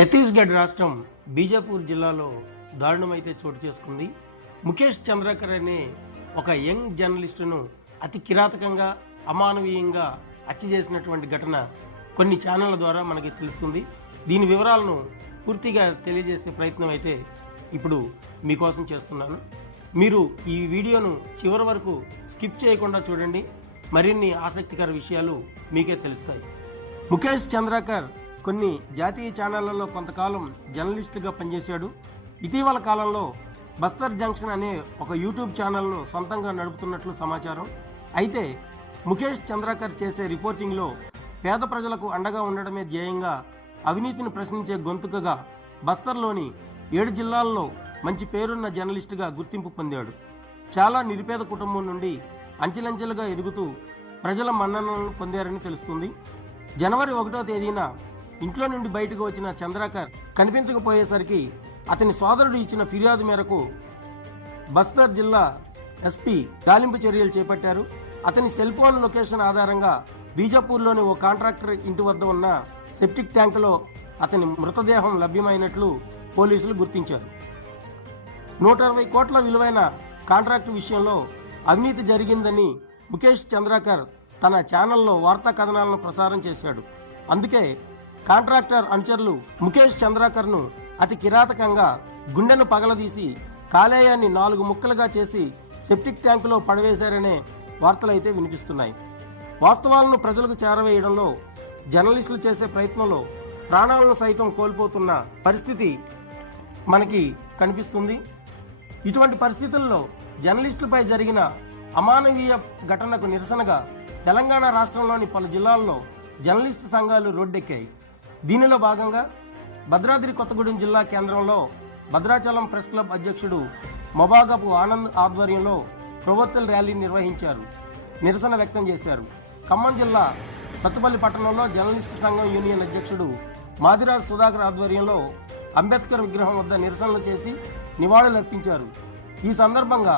ఛత్తీస్గఢ్ రాష్ట్రం బీజాపూర్ జిల్లాలో దారుణమైతే చోటు చేసుకుంది. ముఖేష్ చంద్రకర్ అనే ఒక యంగ్ జర్నలిస్టును అతి కిరాతకంగా అమానవీయంగా హత్య చేసినటువంటి ఘటన కొన్ని ఛానళ్ల ద్వారా మనకి తెలుస్తుంది. దీని వివరాలను పూర్తిగా తెలియజేసే ప్రయత్నం అయితే ఇప్పుడు మీకోసం చేస్తున్నాను. మీరు ఈ వీడియోను చివరి వరకు స్కిప్ చేయకుండా చూడండి. మరిన్ని ఆసక్తికర విషయాలు మీకే తెలుస్తాయి. ముఖేష్ చంద్రకర్ కొన్ని జాతీయ ఛానళ్లలో కొంతకాలం జర్నలిస్టుగా పనిచేశాడు. ఇటీవల కాలంలో బస్తర్ జంక్షన్ అనే ఒక యూట్యూబ్ ఛానల్ను సొంతంగా నడుపుతున్నట్లు సమాచారం. అయితే ముఖేష్ చంద్రకర్ చేసే రిపోర్టింగ్లో పేద ప్రజలకు అండగా ఉండడమే ధ్యేయంగా అవినీతిని ప్రశ్నించే గొంతుకగా బస్తర్లోని 7 జిల్లాల్లో మంచి పేరున్న జర్నలిస్టుగా గుర్తింపు పొందాడు. చాలా నిరుపేద కుటుంబం నుండి అంచెలంచెలుగా ఎదుగుతూ ప్రజల మన్ననలను పొందారని తెలుస్తుంది. జనవరి 1వ తేదీన ఇంట్లో నుండి బయటకు వచ్చిన చంద్రకర్ కనిపించకపోయేసరికి అతని సోదరుడు ఇచ్చిన ఫిర్యాదు మేరకు బస్తర్ జిల్లా ఎస్పీ గాలింపు చర్యలు చేపట్టారు. అతని సెల్ ఫోన్ లొకేషన్ ఆధారంగా బీజాపూర్లోని ఓ కాంట్రాక్టర్ ఇంటి వద్ద ఉన్న సెప్టిక్ ట్యాంకులో అతని మృతదేహం లభ్యమైనట్లు పోలీసులు గుర్తించారు. 160 కోట్ల విలువైన కాంట్రాక్టు విషయంలో అవినీతి జరిగిందని ముఖేష్ చంద్రకర్ తన ఛానల్లో వార్తా కథనాలను ప్రసారం చేశాడు. అందుకే కాంట్రాక్టర్ అనుచరులు ముఖేష్ చంద్రకర్ను అతి కిరాతకంగా గుండెను పగలదీసి కాలేయాన్ని 4 ముక్కలుగా చేసి సెప్టిక్ ట్యాంకులో పడవేశారనే వార్తలైతే వినిపిస్తున్నాయి. వాస్తవాలను ప్రజలకు చేరవేయడంలో జర్నలిస్టులు చేసే ప్రయత్నంలో ప్రాణాలను సైతం కోల్పోతున్న పరిస్థితి మనకి కనిపిస్తుంది. ఇటువంటి పరిస్థితుల్లో జర్నలిస్టులపై జరిగిన అమానవీయ ఘటనకు నిరసనగా తెలంగాణ రాష్ట్రంలోని పలు జిల్లాల్లో జర్నలిస్టు సంఘాలు రోడ్డెక్కాయి. దీనిలో భాగంగా భద్రాద్రి కొత్తగూడెం జిల్లా కేంద్రంలో భద్రాచలం ప్రెస్ క్లబ్ అధ్యక్షుడు మొబాగపు ఆనంద్ ఆధ్వర్యంలో ప్రొవోత్తల్ ర్యాలీ నిర్వహించారు, నిరసన వ్యక్తం చేశారు. ఖమ్మం జిల్లా సత్తుపల్లి పట్టణంలో జర్నలిస్టు సంఘం యూనియన్ అధ్యక్షుడు మాదిరాజ్ సుధాకర్ ఆధ్వర్యంలో అంబేద్కర్ విగ్రహం వద్ద నిరసనలు చేసి నివాళులర్పించారు. ఈ సందర్భంగా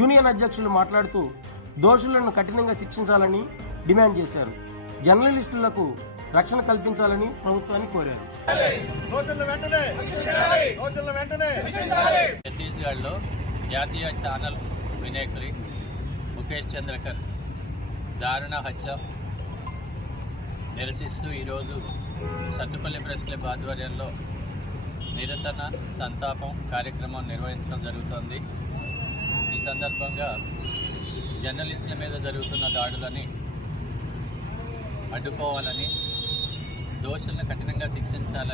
యూనియన్ అధ్యక్షులు మాట్లాడుతూ దోషులను కఠినంగా శిక్షించాలని డిమాండ్ చేశారు. జర్నలిస్టులకు రక్షణ కల్పించాలని ప్రభుత్వాన్ని కోరారు. ఛత్తీస్గఢ్లో జాతీయ ఛానల్ విలేకరి ముఖేష్ చంద్రకర్ దారుణ హత్య నిరసిస్తూ ఈరోజు సత్తుపల్లి ప్రెస్ క్లబ్ ఆధ్వర్యంలో నిరసన సంతాపం కార్యక్రమం నిర్వహించడం జరుగుతోంది. ఈ సందర్భంగా జర్నలిస్టుల మీద జరుగుతున్న దాడులని అడ్డుకోవాలని, దోషులను కఠినంగా శిక్షించాలని